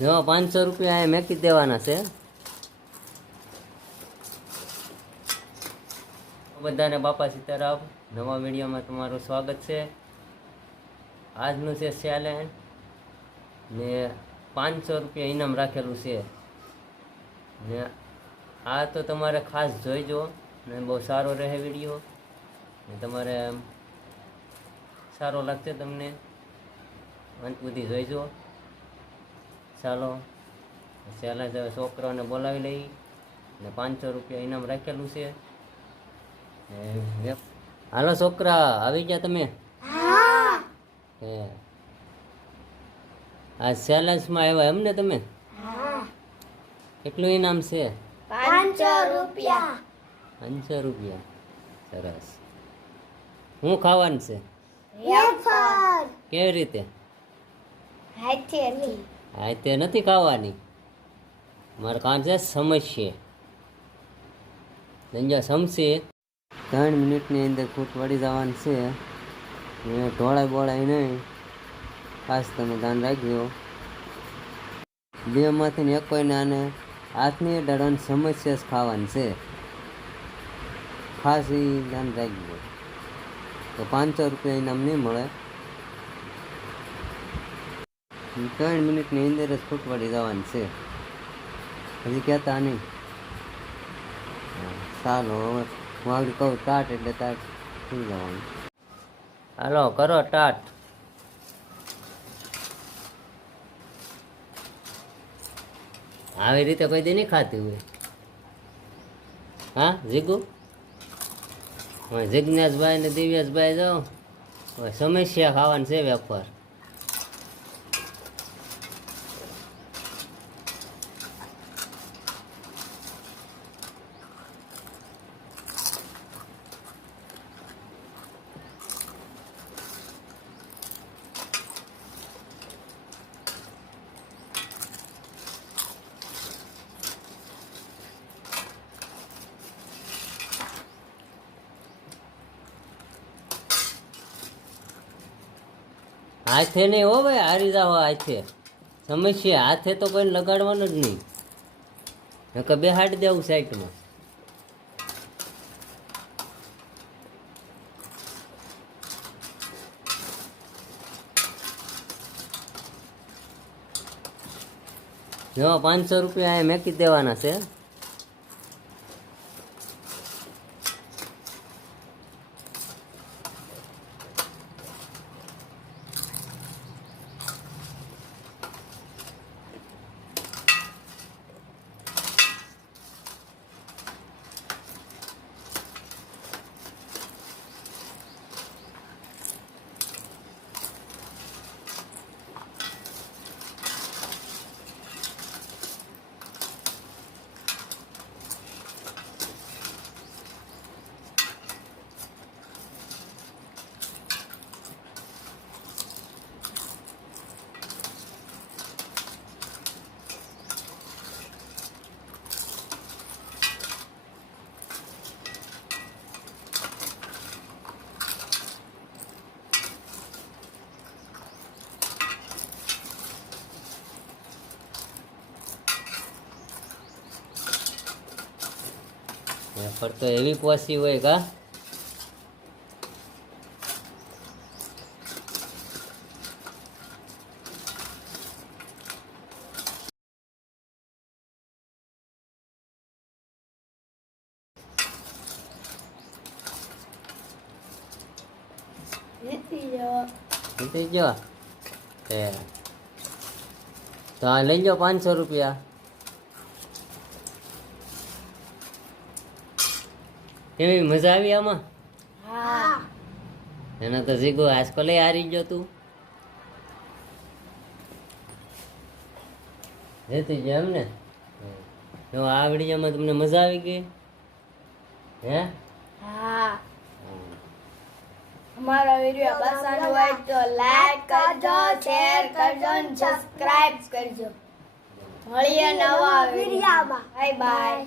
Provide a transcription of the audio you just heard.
જો, પાંચસો રૂપિયા એ મેકી દેવાના છે. બધાને બાપા સીતારામ, નવા વિડીયોમાં તમારું સ્વાગત છે. આજનું છે ચેલેન્જ ને પાંચસો રૂપિયા ઇનામ રાખેલું છે. ને આ તો તમારે ખાસ જોઈજો ને બહુ સારો રહે વીડિયો. ને તમારે સારો લાગશે તમને. અંત સુધી જોઈજો. ચાલો. ચેલેન્જ હવે છોકરાઓને બોલાવી લઈ. ને પાંચસો રૂપિયા ઇનામ રાખેલું છે. હાલો છોકરા આવી ગયા તમે? હે. આ ચેલેન્જમાં આવ્યા એમને તમે? કેટલું ઇનામ છે? પાંચસો રૂપિયા. પાંચસો રૂપિયા. સરસ. શું ખાવાનું છે? કેવી રીતે? હાથેથી. આ તે નથી ખાવાની. મારે કામ છે, સમજશે. સંજા સમશે ત્રણ મિનિટની અંદર ફૂટ વળી જવાનું છે. ઢોળાય બોળાય નહીં. ખાસ તમે ધ્યાન રાખજો. બેમાંથી એક કોઈને આને હાથની ડરવાની સમસ્યા જ ખાવાની છે. ખાસ એ ધ્યાન રાખજો. તો પાંચસો રૂપિયા ઇનામ નહીં મળે. ત્રણ મિનિટની અંદર જ ફૂટવાડી જવાનું છે. હજી કહેતા નહીં. સારું હવે હું આગળ કહું ટાટ એટલે ટાટ થઈ જવાનું? હાલો, કરો ટાટ આવી રીતે કોઈ દે નહીં ખાતી હોય. હા, જીગુ? જિજ્ઞાસભાઈ ને દિવ્યાસભાઈ જાઓ. સમસ્યા ખાવાની છે વેપાર હાથે નહીં હો ભાઈ, હારી જાઓ હાથે. સમસ્યા, હાથે તો કોઈ લગાડવાનું જ નહીં. નકર બેહાડી દેવું સાઈડમાં. જો, પાંચસો રૂપિયા મેકી દેવાના છે. વેફર તો એવી પોસી હોય કા? જો તો આ લઈ જાઓ પાંચસો રૂપિયા. કેવી મજા આવી આમાં? હા. એના તો જીગો આજકાલ હારી ગયો તું. જતી ગયો એમ ને જો આ વિડીયોમાં તમને મજા આવી ગઈ? હે? હા. અમારો વીડિયો પસંદ હોય તો લાઈક કરજો શેર કરજો અને સબસ્ક્રાઇબ કરજો. મળીએ નવા વિડીયોમાં. Bye bye